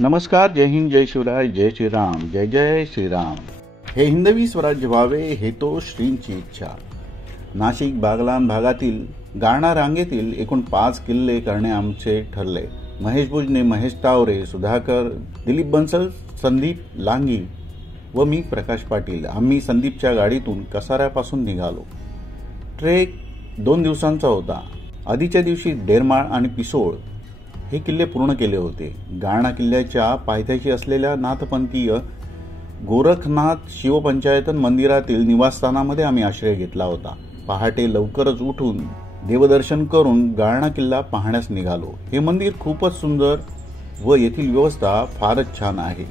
नमस्कार, जय हिंद, जय शिवराय, जय श्रीराम, जय जय श्रीराम. हे हिंदवी स्वराज्य व्हावे हे तो श्रींची इच्छा. नाशिक बागलाण भागातील गाळणा रांगेतील एकूण 5 किल्ले करणे आमचे ठरले. महेश भुजने, महेश तावरे, सुधाकर, दिलीप बन्सल, संदीप लांगी व मी प्रकाश पाटील आम्ही संदीपच्या गाडीतून कसाऱ्यापासून निघालो. ट्रेक 2 दिवसांचा होता. आधीच्या दिवशी डेरमाळ आणि पिसोळ हे किल्ले पूर्ण केले होते. गाळणा किल्ल्याच्या पायथ्याशी असलेल्या नाथपंथीय गोरखनाथ शिवपंचायतन मंदिरातील निवासस्थानामध्ये आम्ही आश्रय घेतला होता. पहाटे लवकरच उठून देवदर्शन करून गाळणा किल्ला पाहण्यास निघालो. हे मंदिर खूपच सुंदर व येथील व्यवस्था फारच छान आहे.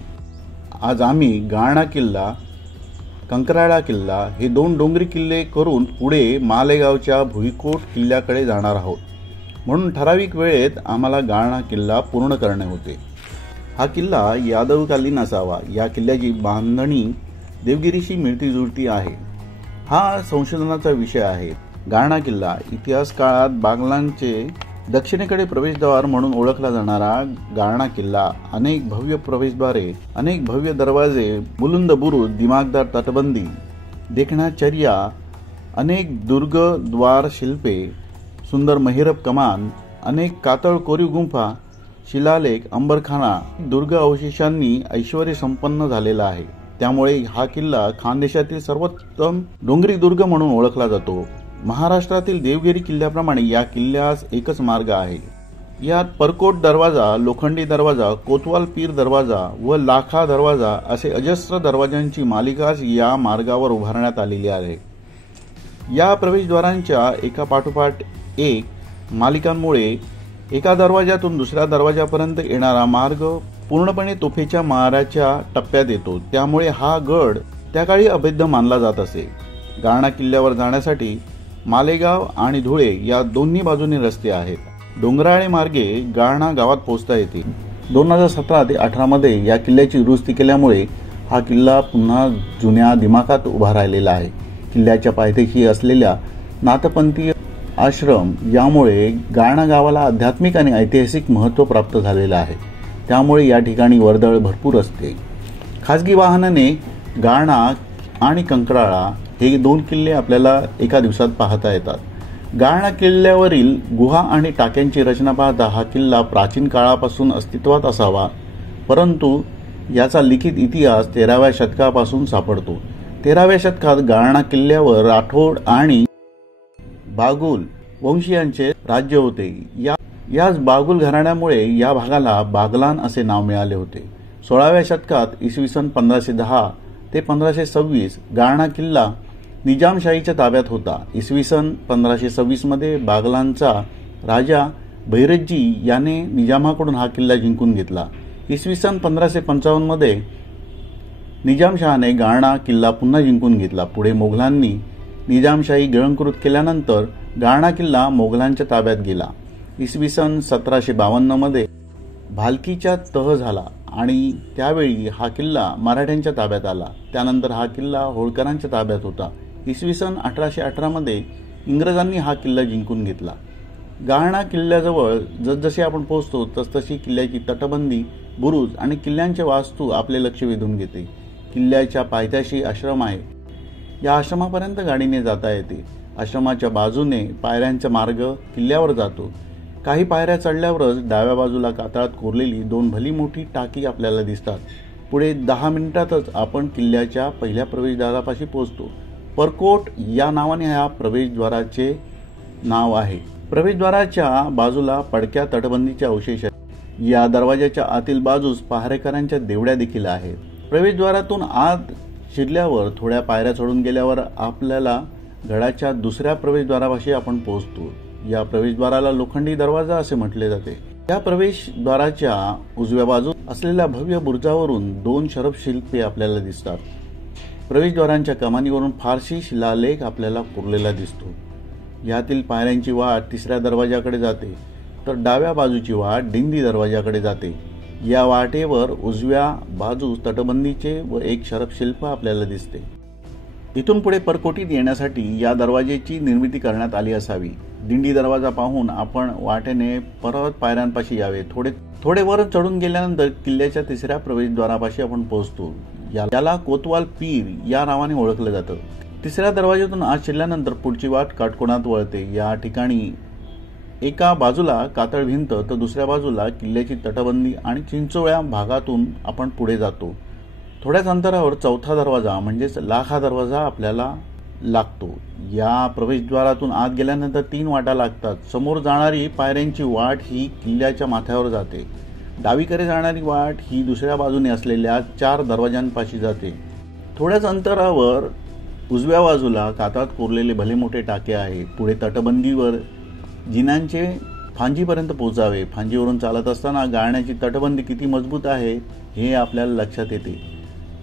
आज आम्ही गाळणा किल्ला, कंकराळा किल्ला हे 2 डोंगरी किल्ले करून पुढे मालेगावच्या भुईकोट किल्ल्याकडे जाणार आहोत. म्हणून ठराविक वेळेत आम्हाला गाळणा किल्ला पूर्ण करणे होते. हा किल्ला यादवकालीन असावा. या किल्ल्याची बांधणी देवगिरीशी मिळती जुळती आहे. हा संशोधनाचा विषय आहे. गाळणा किल्ला इतिहास काळात बागलाणचे दक्षिणेकडे प्रवेशद्वार म्हणून ओळखला जाणारा गाळणा किल्ला, अनेक भव्य प्रवेशद्वारे, अनेक भव्य दरवाजे, बुलंद बुरुज, दिमागदार तटबंदी, देखण्याचर्या, अनेक दुर्ग द्वार शिल्पे, सुंदर महिरप कमान, अनेक कातळ कोरीव गुंफा, शिलालेख, अंबरखाना, दुर्ग अवशेषांनी ऐश्वर्य संपन्न झालेला आहे. त्यामुळे हा किल्ला खानदेशातील सर्वोत्तम डोंगरी दुर्ग म्हणून ओळखला जातो. महाराष्ट्रातील देवगिरी किल्ल्याप्रमाणे या किल्ल्यास एकच मार्ग आहे. यात परकोट दरवाजा, लोखंडी दरवाजा, कोतवाल पीर दरवाजा व लाखा दरवाजा असे अजस्र दरवाजांची मालिकाच या मार्गावर उभारण्यात आलेली आहे. या प्रवेशद्वारांच्या एका पाठोपाठ एक मालिकांमुळे एका दरवाजातून दुसऱ्या दरवाजापर्यंत येणारा मार्ग पूर्णपणे तोफेच्या माराच्या टप्प्यात येतो. त्यामुळे हा गड त्या काळी अभेद्य मानला जात असे. गाळणा किल्ल्यावर जाण्यासाठी मालेगाव आणि धुळे या दोन्ही बाजूनी रस्ते आहेत. डोंगराळे मार्गे गाळणा गावात पोहोचता येते. 2017 ते 18 मध्ये या किल्ल्याची दुरुस्ती केल्यामुळे हा किल्ला पुन्हा जुन्या दिमाखात उभा राहिलेला आहे. किल्ल्याच्या पायथ्याशी असलेल्या नाथपंथीय आश्रम यामुळे गाळणा गावाला आध्यात्मिक आणि ऐतिहासिक महत्त्व प्राप्त झालेलं आहे. त्यामुळे या ठिकाणी वर्दळ भरपूर असते. खाजगी वाहनाने गाळणा आणि कंकराळा हे 2 किल्ले आपल्याला एका दिवसात पाहता येतात. गाळणा किल्ल्यावरील गुहा आणि टाक्यांची रचना पाहता हा किल्ला प्राचीन काळापासून अस्तित्वात असावा, परंतु याचा लिखित इतिहास 13व्या शतकापासून सापडतो. 13व्या शतकात गाळणा किल्ल्यावर राठोड आणि बागुल वंशीयांचे राज्य होते. याच बागुल घराण्यामुळे या भागाला बागलाण असे नाव मिळाले होते. 16व्या शतकात इसवी सन 1510 ते 1526 गाळणा किल्ला निजामशाहीच्या ताब्यात होता. इसवी सन 1526 मध्ये बागलाणचा राजा भैरजी याने निजामाकडून हा किल्ला जिंकून घेतला. इसवी सन 1555 मध्ये निजामशहाने गाळणा किल्ला पुन्हा जिंकून घेतला. पुढे मोगलांनी निजामशाही गिळंकृत केल्यानंतर गाळणा किल्ला मोगलांच्या ताब्यात गेला. इसवी सन 1752 मध्ये भालकीचा तह झाला आणि त्यावेळी हा किल्ला मराठ्यांच्या ताब्यात आला. त्यानंतर हा किल्ला होळकरांच्या ताब्यात होता. इसवी सन 1818 मध्ये इंग्रजांनी हा किल्ला जिंकून घेतला. गाळणा किल्ल्याजवळ जसजसे आपण पोहोचतो तसतशी किल्ल्याची तटबंदी, बुरुज आणि किल्ल्यांच्या वास्तू आपले लक्ष वेधून घेते. किल्ल्याच्या पायथ्याशी आश्रम आहे. या आश्रमापर्यंत गाडीने जाता येते. आश्रमाच्या बाजूने पायऱ्यांचा मार्ग किल्ल्यावर जातो. काही पायऱ्या चढल्यावरच डाव्या बाजूला कातळात कोरलेली 2 भली मोठी टाकी आपल्याला दिसतात. पुढे 10 मिनिटातच आपण किल्ल्याच्या पहिल्या प्रवेशद्वारापाशी पोहोचतो. परकोट या नावाने या प्रवेशद्वाराचे नाव आहे. प्रवेशद्वाराच्या बाजूला पडक्या तटबंदीचे अवशेष आहेत. या दरवाजाच्या आतील बाजूस पहारेकरांच्या देवड्या देखील आहेत. प्रवेशद्वारातून आत शिरल्यावर थोड्या पायऱ्या चढून गेल्यावर आपल्याला गडाच्या दुसऱ्या प्रवेशद्वारापाशी आपण पोहोचतो. या प्रवेशद्वाराला लोखंडी दरवाजा असे म्हटले जाते. या प्रवेशद्वाराच्या उजव्या बाजूस असलेल्या भव्य बुरुजावरून 2 शरभ शिल्पे आपल्याला दिसतात. प्रवेशद्वारांच्या कमानीवरून फारसी शिलालेख आपल्याला कोरलेला दिसतो. यातील पायऱ्यांची वाट 3ऱ्या दरवाजाकडे जाते, तर डाव्या बाजूची वाट दिंडी दरवाजाकडे जाते. या वाटेवर उजव्या बाजूस तटबंदीचे व एक शरभ शिल्प आपल्याला दिसते. इथून पुढे परकोटीत येण्यासाठी या दरवाजेची निर्मिती करण्यात आली असावी. दिंडी दरवाजा पाहून आपण वाटेने परत पायऱ्यांपाशी यावे. थोडे वर चढून गेल्यानंतर किल्ल्याच्या तिसऱ्या प्रवेशद्वारापाशी आपण पोहोचतो. याला कोतवाल पीर या नावाने ओळखलं जातं. तिसऱ्या दरवाज्यातून आत शिरल्यानंतर पुढची वाट काटकोनात वळते. या ठिकाणी एका बाजूला कातळ भिंत तर दुसऱ्या बाजूला किल्ल्याची तटबंदी आणि चिंचोळ्या भागातून आपण पुढे जातो. थोड्याच अंतरावर चौथा दरवाजा म्हणजेच लाखा दरवाजा आपल्याला लागतो. या प्रवेशद्वारातून आत गेल्यानंतर 3 वाटा लागतात. समोर जाणारी पायऱ्यांची वाट ही किल्ल्याच्या माथ्यावर जाते. डावीकडे जाणारी वाट ही दुसऱ्या बाजूने असलेल्या 4 दरवाजांपाशी जाते. थोड्याच अंतरावर उजव्या बाजूला कातळात कोरलेले भले मोठे टाके आहे. पुढे तटबंदीवर जिन्यांचे फांजीपर्यंत पोहोचावे. फांजीवरून चालत असताना गाळण्याची तटबंदी किती मजबूत आहे हे आपल्याला लक्षात येते.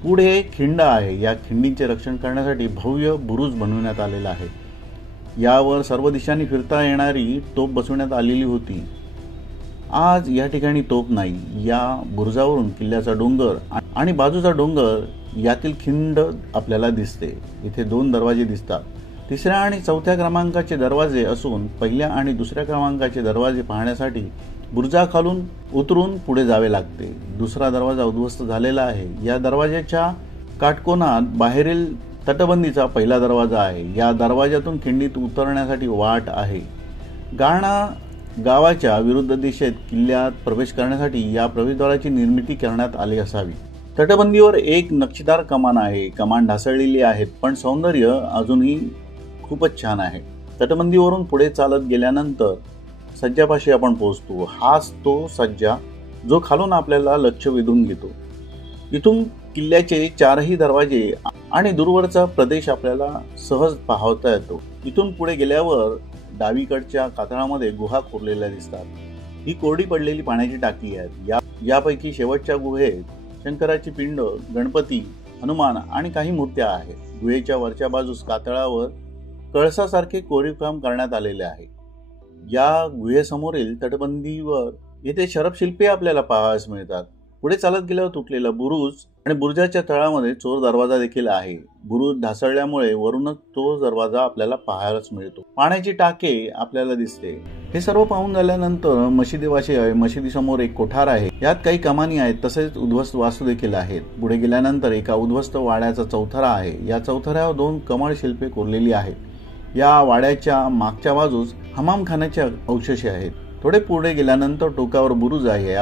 पुढे खिंड आहे. या खिंडीचे रक्षण करण्यासाठी भव्य बुरुज बनवण्यात आलेला आहे. यावर सर्व दिशांनी फिरता येणारी तोफ बसवण्यात आलेली होती. आज या ठिकाणी तोफ नाही. या बुरुजावरून किल्ल्याचा डोंगर आणि बाजूचा डोंगर यातील खिंड आपल्याला दिसते. इथे 2 दरवाजे दिसतात. तिसऱ्या आणि चौथ्या क्रमांकाचे दरवाजे असून पहिल्या आणि दुसऱ्या क्रमांकाचे दरवाजे पाहण्यासाठी बुरुजाखालून उतरून पुढे जावे लागते. दुसरा दरवाजा उद्ध्वस्त झालेला आहे. या दरवाजाच्या काटकोनात बाहेरील तटबंदीचा पहिला दरवाजा आहे. या दरवाजातून खिंडीत उतरण्यासाठी वाट आहे. गाळणा गावाच्या विरुद्ध दिशेत किल्ल्यात प्रवेश करण्यासाठी या प्रवेशद्वाराची निर्मिती करण्यात आली असावी. तटबंदीवर एक नक्षीदार कमान आहे. कमान ढासळलेली आहेत पण सौंदर्य अजूनही खूपच छान आहे. तटबंदीवरून पुढे चालत गेल्यानंतर सज्जापाशी आपण पोहोचतो. हाच तो सज्जा जो खालून आपल्याला लक्ष वेधून घेतो. इथून किल्ल्याचे 4ही दरवाजे आणि दूरवरचा प्रदेश आपल्याला सहज पाहता येतो. इथून पुढे गेल्यावर डावीकडच्या कातळामध्ये गुहा कोरलेल्या दिसतात. ही कोरडी पडलेली पाण्याची टाकी आहे. यापैकी शेवटच्या गुहेत शंकराची पिंड, गणपती, हनुमान आणि काही मूर्त्या आहेत. गुहेच्या वरच्या बाजूस कातळावर कळसासारखे कोरीवकाम करण्यात आलेले आहे. या गुहेसमोरील तटबंदीवर येथे शरपशिल्पे आपल्याला पाहावयास मिळतात. पुढे चालत गेल्यावर तुटलेला बुरुज आणि बुरुजाच्या तळामध्ये चोर दरवाजा देखील आहे. बुरुज ढासळल्यामुळे वरूनच तो दरवाजा आपल्याला पाहायलाच मिळतो. पाण्याची टाके आपल्याला दिसते. हे सर्व पाहून झाल्यानंतर मशिदीपाशी आहे. मशिदीसमोर एक कोठार आहे. यात काही कमानी आहेत तसेच उद्ध्वस्त वास्तू देखील आहेत. पुढे गेल्यानंतर एका उद्ध्वस्त वाड्याचा चौथरा आहे. या चौथऱ्यावर 2 कमळ शिल्पे कोरलेली आहेत. या वाड्याच्या मागच्या बाजूस हमामखान्याचे अवशेष आहेत. थोडे पुढे गेल्यानंतर टोकावर बुरुज आहे.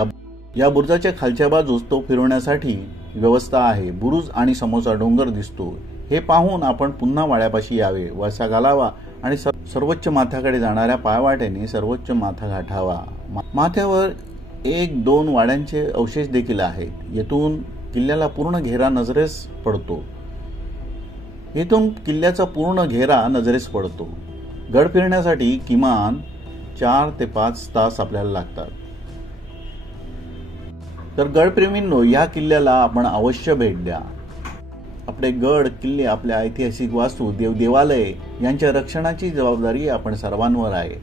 या बुरुजाच्या खालच्या बाजूस तो फिरवण्यासाठी व्यवस्था आहे. बुरुज आणि समोरचा डोंगर दिसतो. हे पाहून आपण पुन्हा वाड्यापाशी यावे. वळसा घालावा आणि सर्वोच्च माथ्याकडे जाणाऱ्या पायवाटेने सर्वोच्च माथा गाठावा. माथ्यावर 1-2 वाड्यांचे अवशेष देखील आहेत. येथून किल्ल्याला पूर्ण घेरा नजरेस पडतो. गड फिरण्यासाठी किमान 4 ते 5 तास आपल्याला लागतात. तर गडप्रेमींनो, या किल्ल्याला आपण अवश्य भेट द्या. आपले गड किल्ले, आपल्या ऐतिहासिक वास्तू, देवालये यांच्या रक्षणाची जबाबदारी आपण सर्वांवर आहे.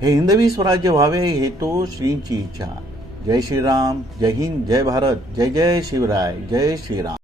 हे हिंदवी स्वराज्य व्हावे हे तो श्रींची इच्छा. जय श्रीराम, जय हिंद, जय भारत, जय जय शिवराय, जय श्रीराम.